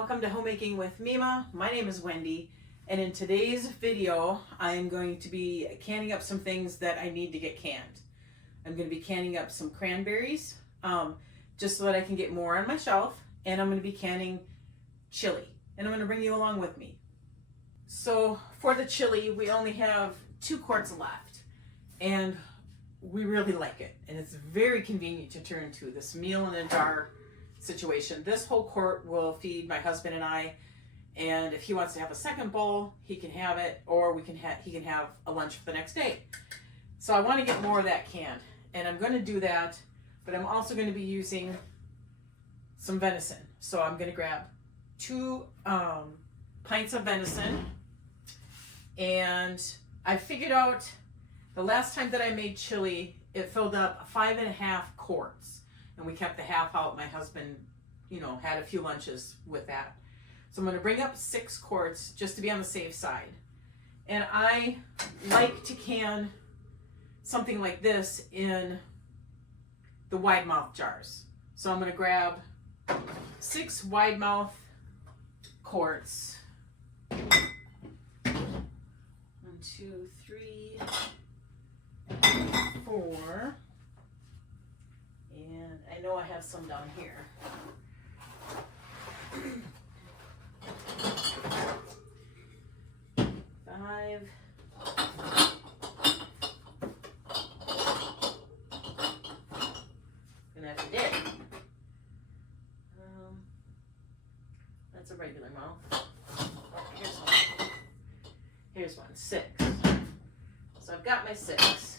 Welcome to Homemaking with Mima. My name is Wendy, and in today's video I am going to be canning up some things that I need to get canned. I'm going to be canning up some cranberries just so that I can get more on my shelf, and I'm going to be canning chili, and I'm going to bring you along with me. So for the chili, we only have 2 quarts left, and we really like it, and it's very convenient to turn to this meal in a jar situation. This whole quart will feed my husband and I, and if he wants to have a second bowl, he can have it, or he can have a lunch for the next day. So I want to get more of that canned, and I'm going to do that, but I'm also going to be using some venison. So I'm going to grab 2 pints of venison, and I figured out the last time that I made chili, it filled up 5.5 quarts. And we kept the half out. My husband, had a few lunches with that. So I'm going to bring up 6 quarts just to be on the safe side. And I like to can something like this in the wide mouth jars. So I'm going to grab 6 wide mouth quarts. 1, 2, 3, 4. And I know I have some down here. 5. Gonna have to dig. That's a regular mouth. Here's one. Here's one. 6. So I've got my 6.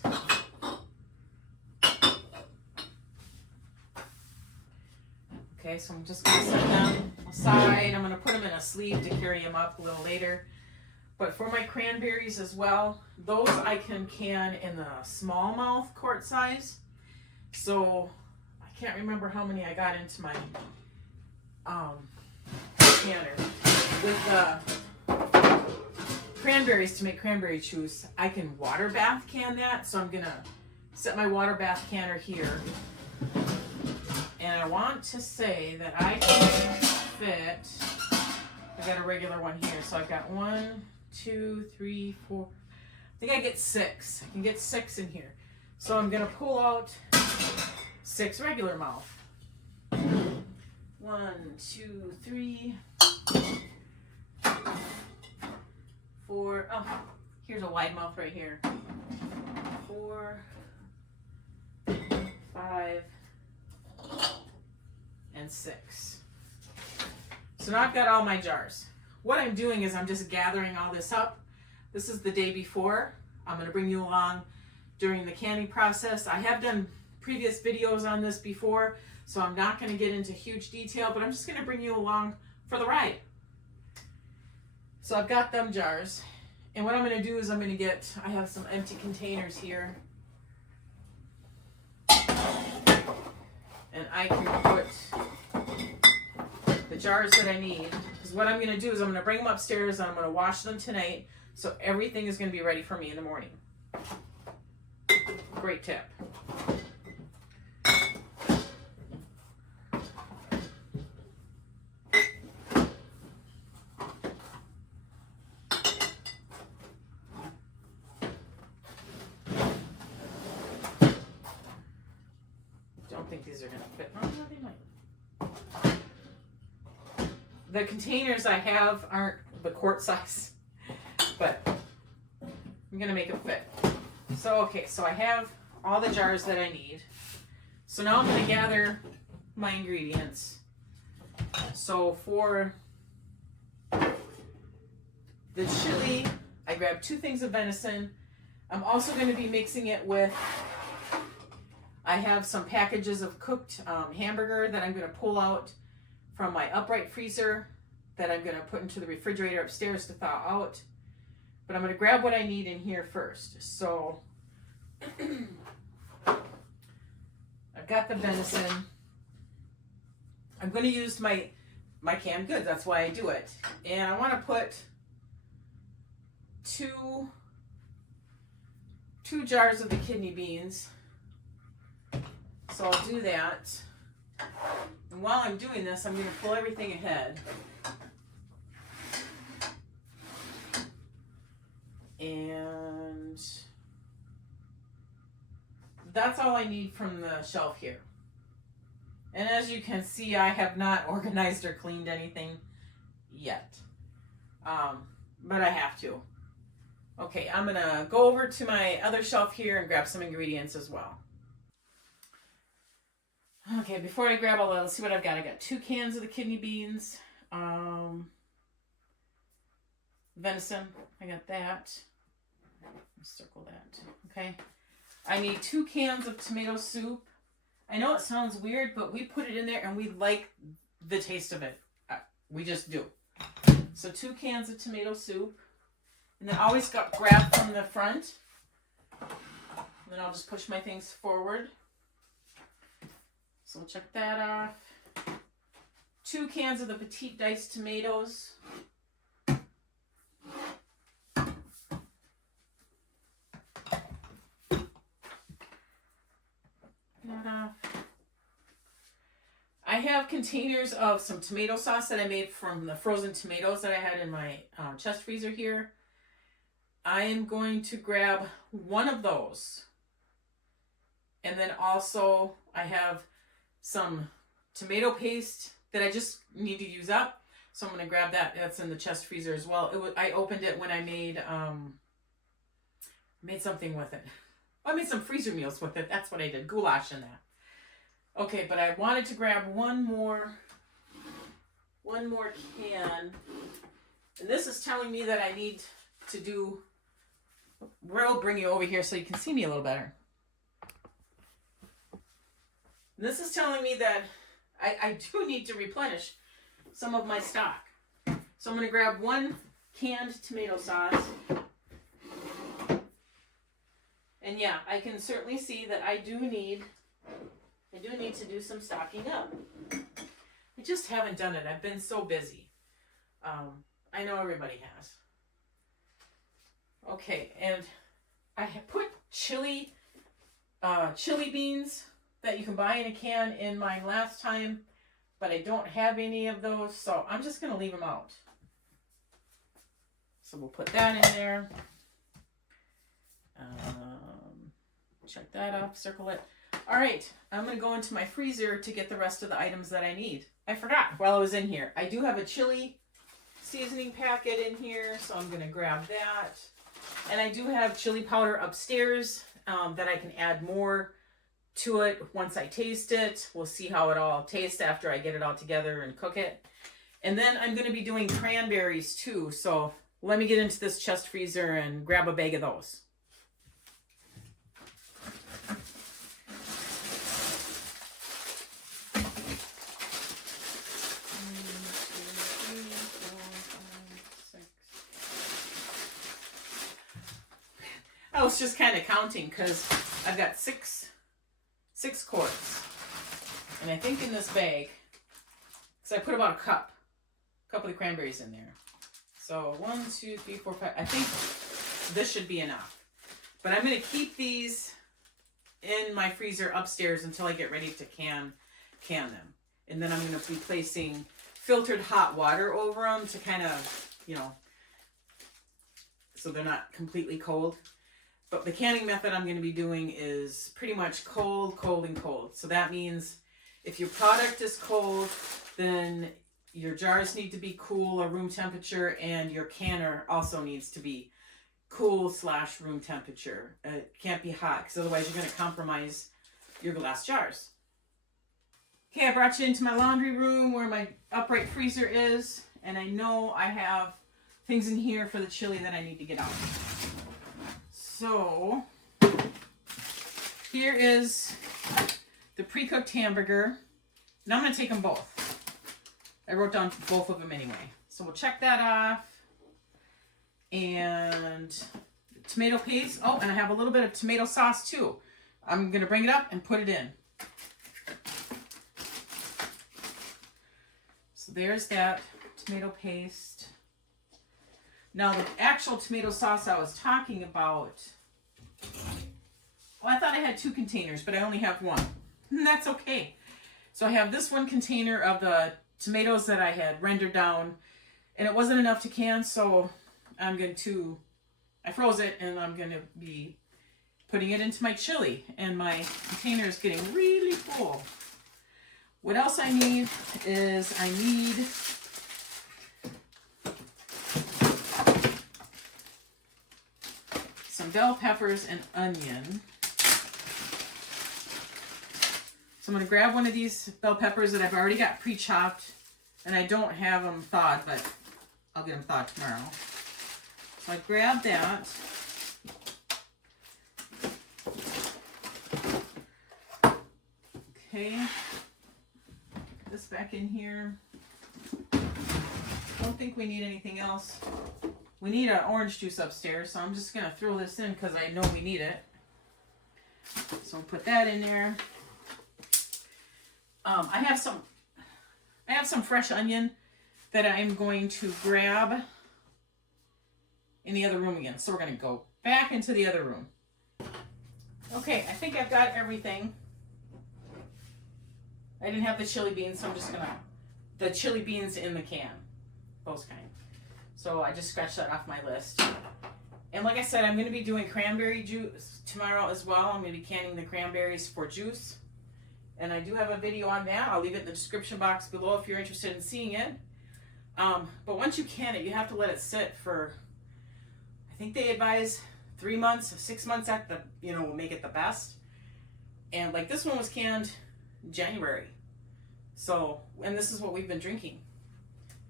Okay, so I'm just going to set them aside. I'm going to put them in a sleeve to carry them up a little later. But for my cranberries as well, those I can can in the small mouth quart size. So I can't remember how many I got into my canner. With the cranberries, to make cranberry juice, I can water bath can that. So I'm going to set my water bath canner here. And I want to say that I can fit, I got a regular one here, so I've got 1, 2, 3, 4, I think I get 6. I can get 6 in here. So I'm going to pull out 6 regular mouth. 1, 2, 3, 4, oh, here's a wide mouth right here. 4, 5, and 6. So now I've got all my jars. What I'm doing is I'm just gathering all this up. This is the day before. I'm going to bring you along during the canning process. I have done previous videos on this before, so I'm not going to get into huge detail, but I'm just going to bring you along for the ride. So I've got them jars, and what I'm going to do is I have some empty containers here. And I can put the jars that I need. Because what I'm going to do is I'm going to bring them upstairs and I'm going to wash them tonight. So everything is going to be ready for me in the morning. Great tip. I think these are going to fit. Oh, no, they might. The containers I have aren't the quart size, but I'm going to make them fit. So, okay, so I have all the jars that I need. So now I'm going to gather my ingredients. So for the chili, I grabbed 2 things of venison. I'm also going to be mixing it with, I have some packages of cooked hamburger that I'm going to pull out from my upright freezer that I'm going to put into the refrigerator upstairs to thaw out. But I'm going to grab what I need in here first. So I've got the venison. I'm going to use my canned goods. That's why I do it. And I want to put 2 jars of the kidney beans. So I'll do that. And while I'm doing this, I'm going to pull everything ahead. that's all I need from the shelf here. And as you can see, I have not organized or cleaned anything yet. But I have to. Okay, I'm gonna go over to my other shelf here and grab some ingredients as well. Okay, before I grab all that, let's see what I've got. I got 2 cans of the kidney beans. Venison, I got that. Circle that. Okay. I need 2 cans of tomato soup. I know it sounds weird, but we put it in there and we like the taste of it. We just do. So 2 cans of tomato soup. And then always grab from the front. And then I'll just push my things forward. So we'll check that off. 2 cans of the petite diced tomatoes. That off. I have containers of some tomato sauce that I made from the frozen tomatoes that I had in my chest freezer here. I am going to grab 1 of those. And then also I have some tomato paste that I just need to use up. So I'm going to grab that. That's in the chest freezer as well. I opened it when I made something with it. I made some freezer meals with it. That's what I did. Goulash in that. Okay, but I wanted to grab one more can. And this is telling me that I need to do... I'll bring you over here so you can see me a little better. And this is telling me that I do need to replenish some of my stock. So I'm going to grab 1 canned tomato sauce. And yeah, I can certainly see that I do need to do some stocking up. I just haven't done it. I've been so busy. I know everybody has. Okay, and I have put chili beans that you can buy in a can in mine last time, but I don't have any of those, so I'm just going to leave them out. So we'll put that in there. Check that off, circle it. All right, I'm going to go into my freezer to get the rest of the items that I need. I forgot while I was in here. I do have a chili seasoning packet in here, so I'm going to grab that. And I do have chili powder upstairs that I can add more to it once I taste it. We'll see how it all tastes after I get it all together and cook it. And then I'm going to be doing cranberries too, so let me get into this chest freezer and grab a bag of those. I was just kind of counting because I've got six quarts. And I think in this bag, because I put about a cup of the cranberries in there. So 1, 2, 3, 4, 5. I think this should be enough. But I'm going to keep these in my freezer upstairs until I get ready to can them. And then I'm going to be placing filtered hot water over them to kind of, so they're not completely cold. But the canning method I'm going to be doing is pretty much cold, cold, and cold. So that means if your product is cold, then your jars need to be cool or room temperature, and your canner also needs to be cool/room temperature. It can't be hot, because otherwise you're going to compromise your glass jars. Okay, I brought you into my laundry room where my upright freezer is, and I know I have things in here for the chili that I need to get out. So, here is the pre-cooked hamburger. Now I'm going to take them both. I wrote down both of them anyway. So we'll check that off. And tomato paste. Oh, and I have a little bit of tomato sauce too. I'm going to bring it up and put it in. So there's that tomato paste. Now, the actual tomato sauce I was talking about, well, I thought I had 2 containers, but I only have 1. And that's okay. So I have this 1 container of the tomatoes that I had rendered down, and it wasn't enough to can, so I froze it, and I'm going to be putting it into my chili, and my container is getting really full. What else I need is I need some bell peppers and onion. So I'm going to grab one of these bell peppers that I've already got pre-chopped, and I don't have them thawed, but I'll get them thawed tomorrow. So I grab that. Okay, put this back in here. Don't think we need anything else. We need an orange juice upstairs, so I'm just gonna throw this in because I know we need it. So we'll put that in there. I have some fresh onion that I'm going to grab in the other room again. So we're gonna go back into the other room. Okay, I think I've got everything. I didn't have the chili beans, so I'm just gonna, the chili beans in the can, those kind. So I just scratched that off my list. And like I said, I'm gonna be doing cranberry juice tomorrow as well. I'm gonna be canning the cranberries for juice. And I do have a video on that. I'll leave it in the description box below if you're interested in seeing it. But once you can it, you have to let it sit for, I think they advise 3 months, 6 months at the, will make it the best. And like this one was canned January. So, and this is what we've been drinking.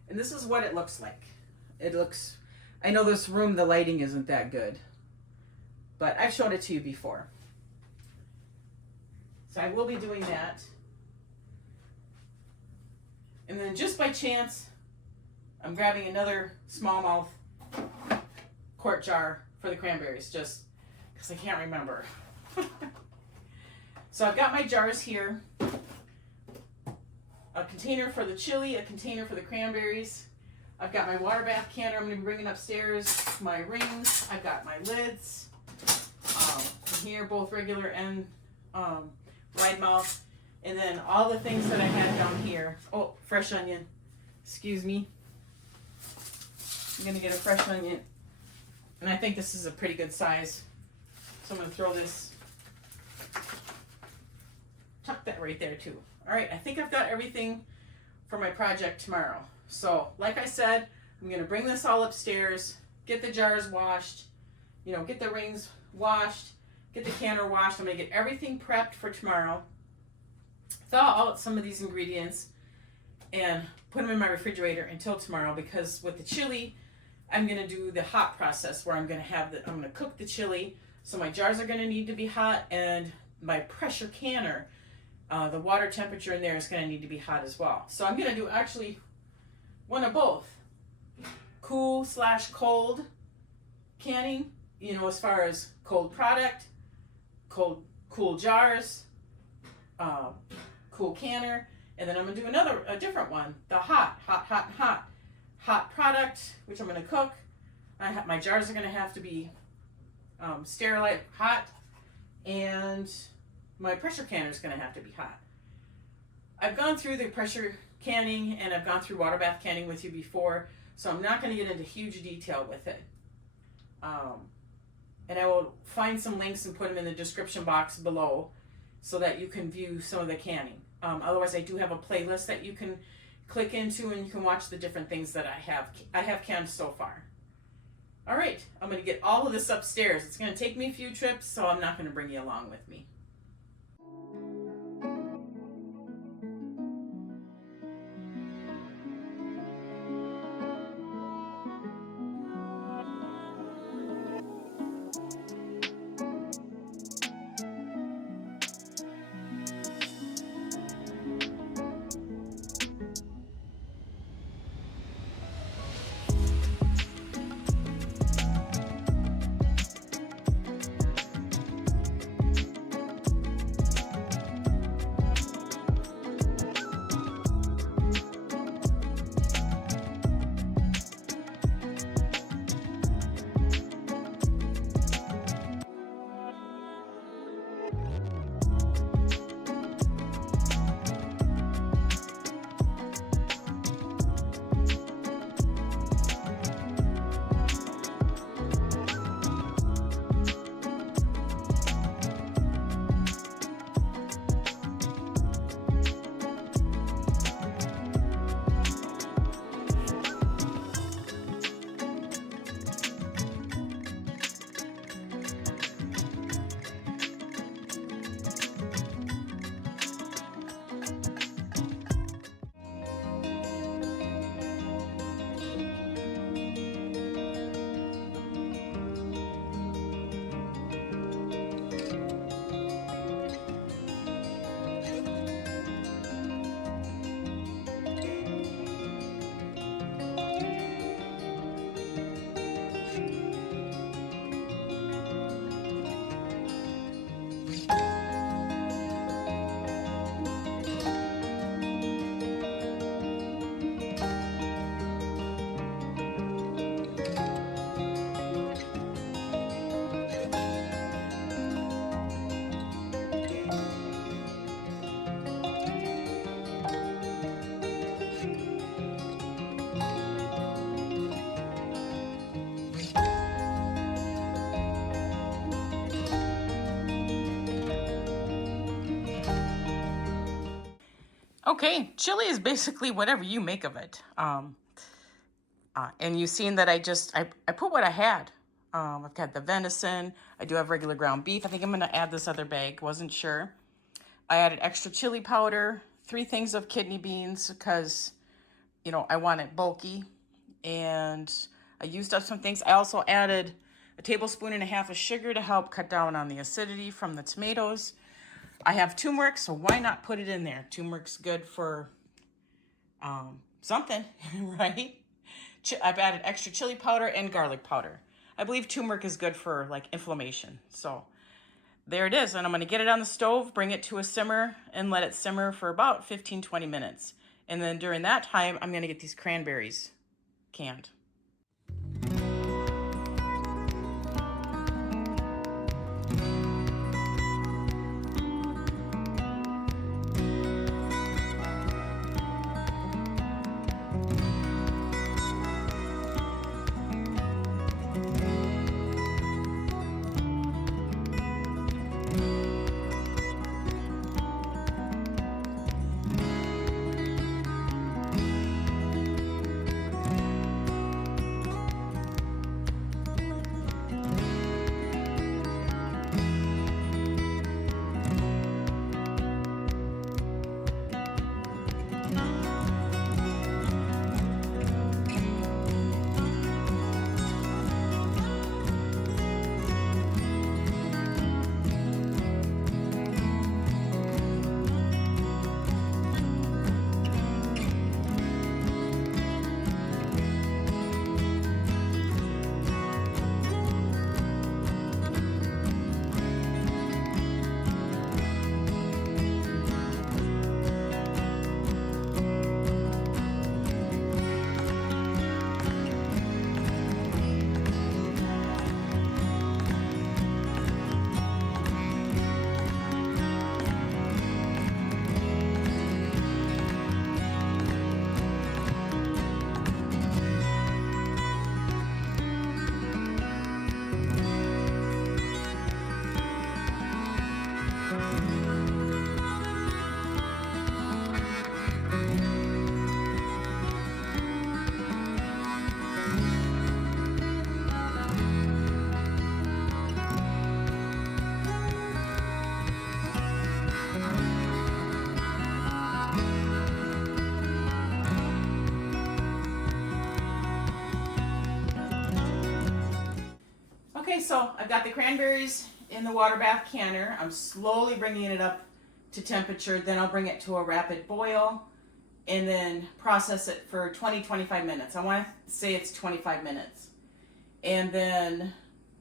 And this is what it looks like. It looks, I know this room, the lighting isn't that good, but I've showed it to you before. So I will be doing that. And then just by chance, I'm grabbing another smallmouth quart jar for the cranberries, just because I can't remember. So I've got my jars here. A container for the chili, a container for the cranberries. I've got my water bath canner I'm going to be bringing upstairs. My rings. I've got my lids. In here, both regular and wide mouth. And then all the things that I had down here. Oh, fresh onion. Excuse me. I'm going to get a fresh onion. And I think this is a pretty good size. So I'm going to throw this. Tuck that right there too. All right, I think I've got everything for my project tomorrow. So, like I said, I'm going to bring this all upstairs, get the jars washed, get the rings washed, get the canner washed. I'm going to get everything prepped for tomorrow. Thaw out some of these ingredients and put them in my refrigerator until tomorrow, because with the chili, I'm going to do the hot process where I'm going to cook the chili. So my jars are going to need to be hot, and my pressure canner, the water temperature in there is going to need to be hot as well. So I'm going to do actually one of both. Cool/cold canning, as far as cold product, cool jars, cool canner, and then I'm going to do a different one, the hot product, which I'm going to cook. My jars are going to have to be sterilized hot, and my pressure canner is going to have to be hot. I've gone through the pressure canning and I've gone through water bath canning with you before, so I'm not going to get into huge detail with it. And I will find some links and put them in the description box below so that you can view some of the canning. Otherwise, I do have a playlist that you can click into and you can watch the different things that I have canned so far. All right, I'm going to get all of this upstairs. It's going to take me a few trips, so I'm not going to bring you along with me. Okay, chili is basically whatever you make of it. And you've seen that I put what I had. I've got the venison. I do have regular ground beef. I think I'm going to add this other bag. Wasn't sure. I added extra chili powder, 3 things of kidney beans because, you know, I want it bulky. And I used up some things. I also added a tablespoon and a half of sugar to help cut down on the acidity from the tomatoes. I have turmeric, so why not put it in there? Turmeric's good for something, right? I've added extra chili powder and garlic powder. I believe turmeric is good for like inflammation. So there it is. And I'm going to get it on the stove, bring it to a simmer, and let it simmer for about 15-20 minutes. And then during that time, I'm going to get these cranberries canned. Okay, so I've got the cranberries in the water bath canner. I'm slowly bringing it up to temperature. Then I'll bring it to a rapid boil and then process it for 20-25 minutes. I want to say it's 25 minutes. And then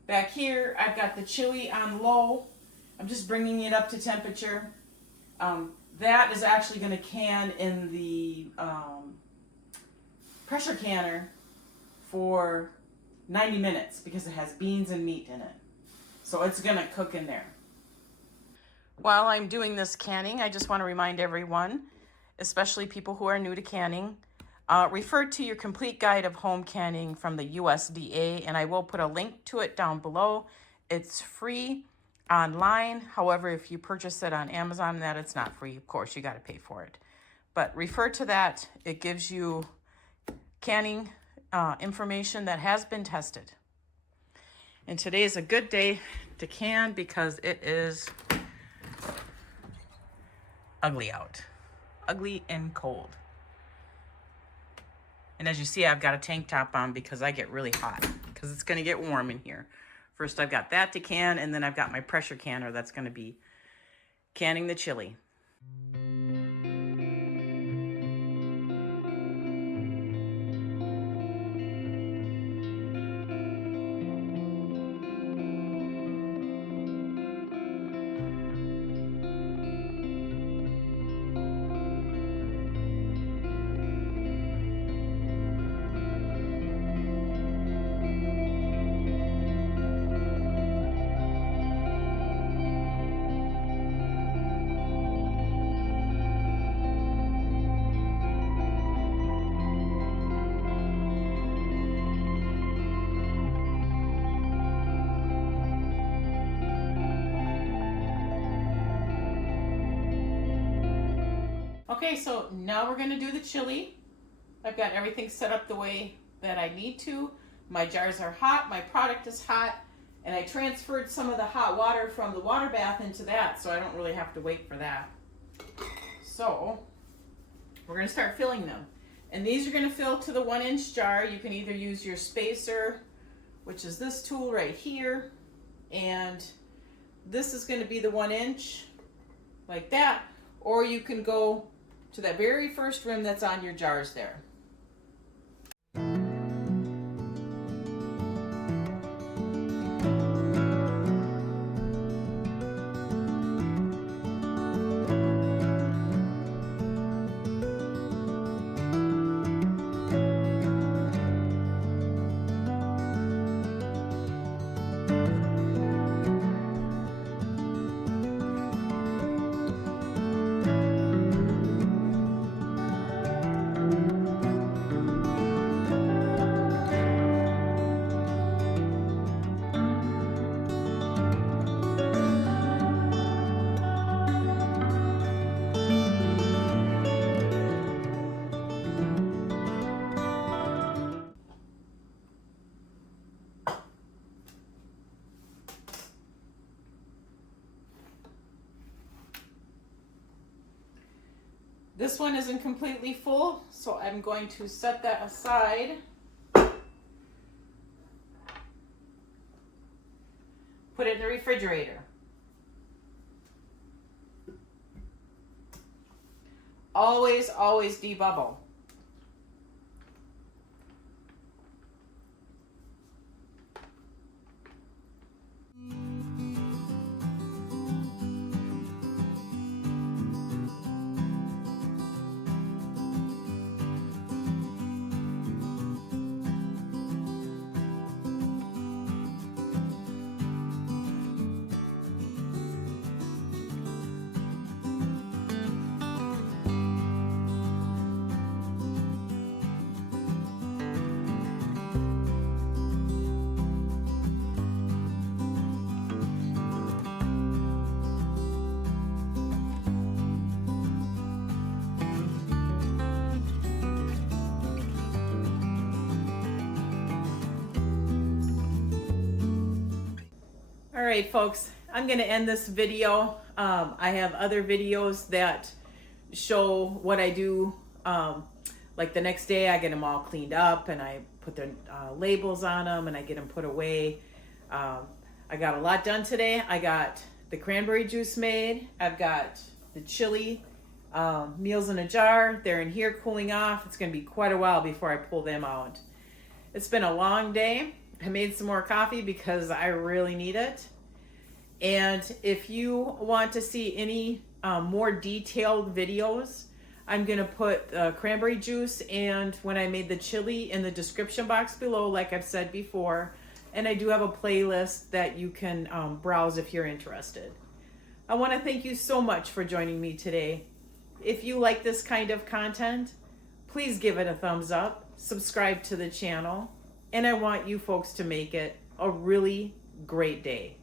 back here, I've got the chili on low. I'm just bringing it up to temperature. That is actually going to can in the pressure canner for 90 minutes because it has beans and meat in it. So it's going to cook in there. While I'm doing this canning, I just want to remind everyone, especially people who are new to canning, refer to your complete guide of home canning from the USDA, and I will put a link to it down below. It's free online. However, if you purchase it on Amazon, that it's not free. Of course, you got to pay for it. But refer to that. It gives you canning information that has been tested. And today is a good day to can because it is ugly out. Ugly and cold. And as you see, I've got a tank top on because I get really hot because it's going to get warm in here. First, I've got that to can, and then I've got my pressure canner that's going to be canning the chili. Okay, so now we're going to do the chili. I've got everything set up the way that I need to. My jars are hot, my product is hot, and I transferred some of the hot water from the water bath into that, so I don't really have to wait for that. So we're going to start filling them. And these are going to fill to the 1-inch jar. You can either use your spacer, which is this tool right here, and this is going to be the 1-inch, like that, or you can go to that very first rim that's on your jars there. This one isn't completely full, so I'm going to set that aside. Put it in the refrigerator. Always, always debubble. All right, folks, I'm going to end this video. I have other videos that show what I do. Like the next day, I get them all cleaned up and I put their labels on them and I get them put away. I got a lot done today. I got the cranberry juice made. I've got the chili meals in a jar. They're in here cooling off. It's going to be quite a while before I pull them out. It's been a long day. I made some more coffee because I really need it. And if you want to see any more detailed videos, I'm going to put cranberry juice and when I made the chili in the description box below, like I've said before. And I do have a playlist that you can browse if you're interested. I want to thank you so much for joining me today. If you like this kind of content, please give it a thumbs up, subscribe to the channel, and I want you folks to make it a really great day.